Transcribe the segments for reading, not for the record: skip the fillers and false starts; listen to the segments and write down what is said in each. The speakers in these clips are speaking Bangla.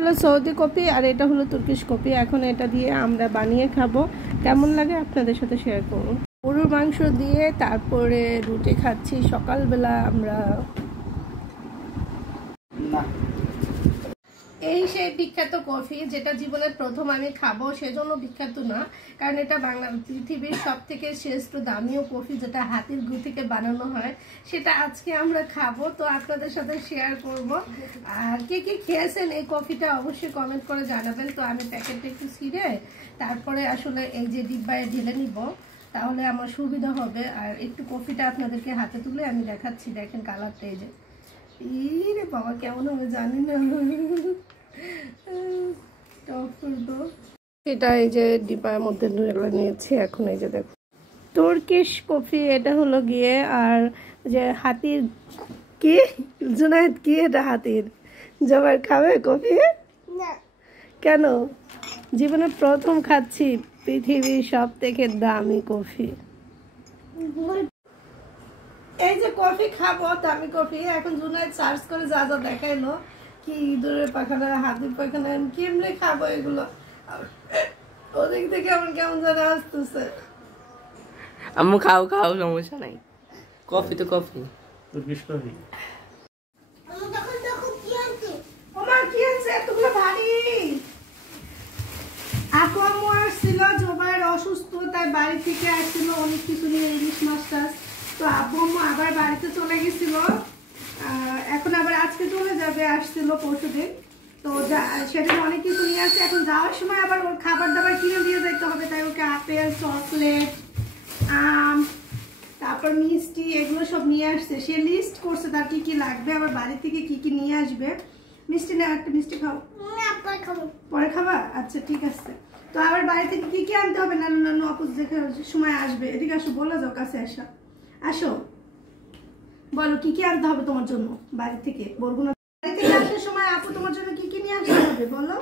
হলো সৌদি কফি আর এটা হলো তুর্কিশ কফি। এখন এটা দিয়ে আমরা বানিয়ে খাবো, কেমন লাগে আপনাদের সাথে শেয়ার করবো। গরুর মাংস দিয়ে তারপরে রুটি খাচ্ছি সকালবেলা আমরা। এই সেই বিখ্যাত কফি যেটা জীবনের প্রথম আমি খাবো, সেজন্য বিখ্যাত না, কারণ এটা পৃথিবীর সব থেকে শ্রেষ্ঠ দামিও কফি যেটা হাতির গু থেকে বানানো হয়, সেটা আজকে আমরা খাবো। তো আপনাদের সাথে শেয়ার করব। আর কে কে খেয়েছেন এই কফিটা অবশ্যই কমেন্ট করে জানাবেন। তো আমি প্যাকেটটা একটু ছিঁড়ে তারপরে আসলে এই যে ডিব্বায় ঢেলে নিব, তাহলে আমার সুবিধা হবে। আর একটু কফিটা আপনাদেরকে হাতে তুলে আমি দেখাচ্ছি। দেখেন কালারটা, এই যে রে বাবা কেমন হবে জানি না। এটা এই যে ডিব্বার মধ্যে নিয়েছি। এখন এই যে দেখো তুর্কিশ কফি, এটা হলো গিয়ে। আর যে হাতির কি জুনায়েদ, কি এটা হাতির জবার খাবে কফি? কেন? জীবনে প্রথম খাচ্ছি পৃথিবীর সব থেকে দামি কফি। এই যে কফি খাবো, দামি কফি। এখন জুনায়েদ সার্চ করে যা যা দেখাইলো, কি ইঁদুরের পায়খানা, হাতির পায়খানা, কেমনে খাবো এগুলো, ওদিক থেকে আমার কেমন জানা আসতেছে। আম্মু খাও খাও, সমস্যা নাই, কফি তো কফি, তুর্কিশ কফি। অসুস্থ, তাই বাড়ি থেকে আসছিল অনেক কিছু নিয়ে, ইলিশ মাছ টাছ। তো আব্বু আবার বাড়িতে চলে গেছিল, এখন আবার আজকে চলে যাবে, আসছিল পরশুদিন। তো সেদিন অনেক কিছু নিয়ে আসছে। এখন যাওয়ার সময় আবার ওর খাবার দাবার কিনে দিয়ে যেতে হবে, তাই ওকে আপেল, চকলেট, আম, তারপর মিষ্টি, এগুলো সব নিয়ে আসছে। সে লিস্ট করছে তার কি কি লাগবে, আবার বাড়ি থেকে কি কি নিয়ে আসবে। মিষ্টি না, একটা মিষ্টি খাও, পরে খাবা? আচ্ছা ঠিক আছে। তো আবার বাড়ি থেকে কি কি আনতে হবে, নানু নানু অপুজ দেখে সময় আসবে। এদিকে আসো, বলে যাও, কাছে আসো, আসো, বলো কি কি আনতে হবে তোমার জন্য বাড়ি থেকে। বরগুনা বাড়ি থেকে আসার সময় আপু তোমার জন্য কি কি নিয়ে আসতে হবে বলো?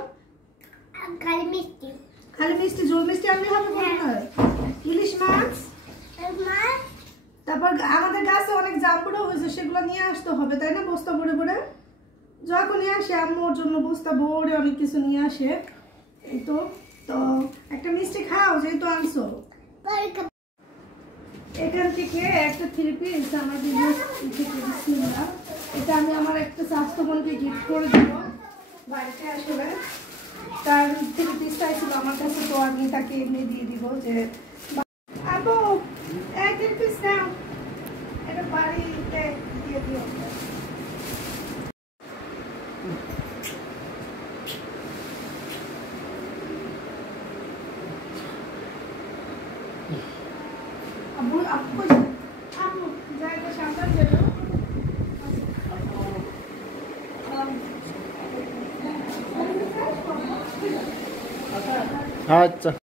খালি মিষ্টি, খালি মিষ্টি, ঝোল মিষ্টি আনলে হবে? ইলিশ মাছ, তারপর আমাদের গাছে অনেক জাম্বুরা হয়েছে, সেগুলো নিয়ে আসতে হবে, তাই না? বস্তা ভরে ভরে যখন নিয়ে আসে আম্মুর জন্য বস্তা ভরে অনেক কিছু নিয়ে আসে। এই তো, তো একটা মিষ্টি খাও যেহেতু আনছো। এখান থেকে একটা 3 পিস আমার বিজনেস থেকে দিচ্ছিলাম। এটা আমি আমার একটা স্বাস্থ্য বোনকে গিফট করে দেবো বাড়িতে। আসলে তার 3 পিস চাইছিল আমার কাছে, তো আমি তাকে এমনি দিয়ে দিব যে আপু 3 পিস নাও, এটা বাড়িতে দিয়ে দিও। আচ্ছা।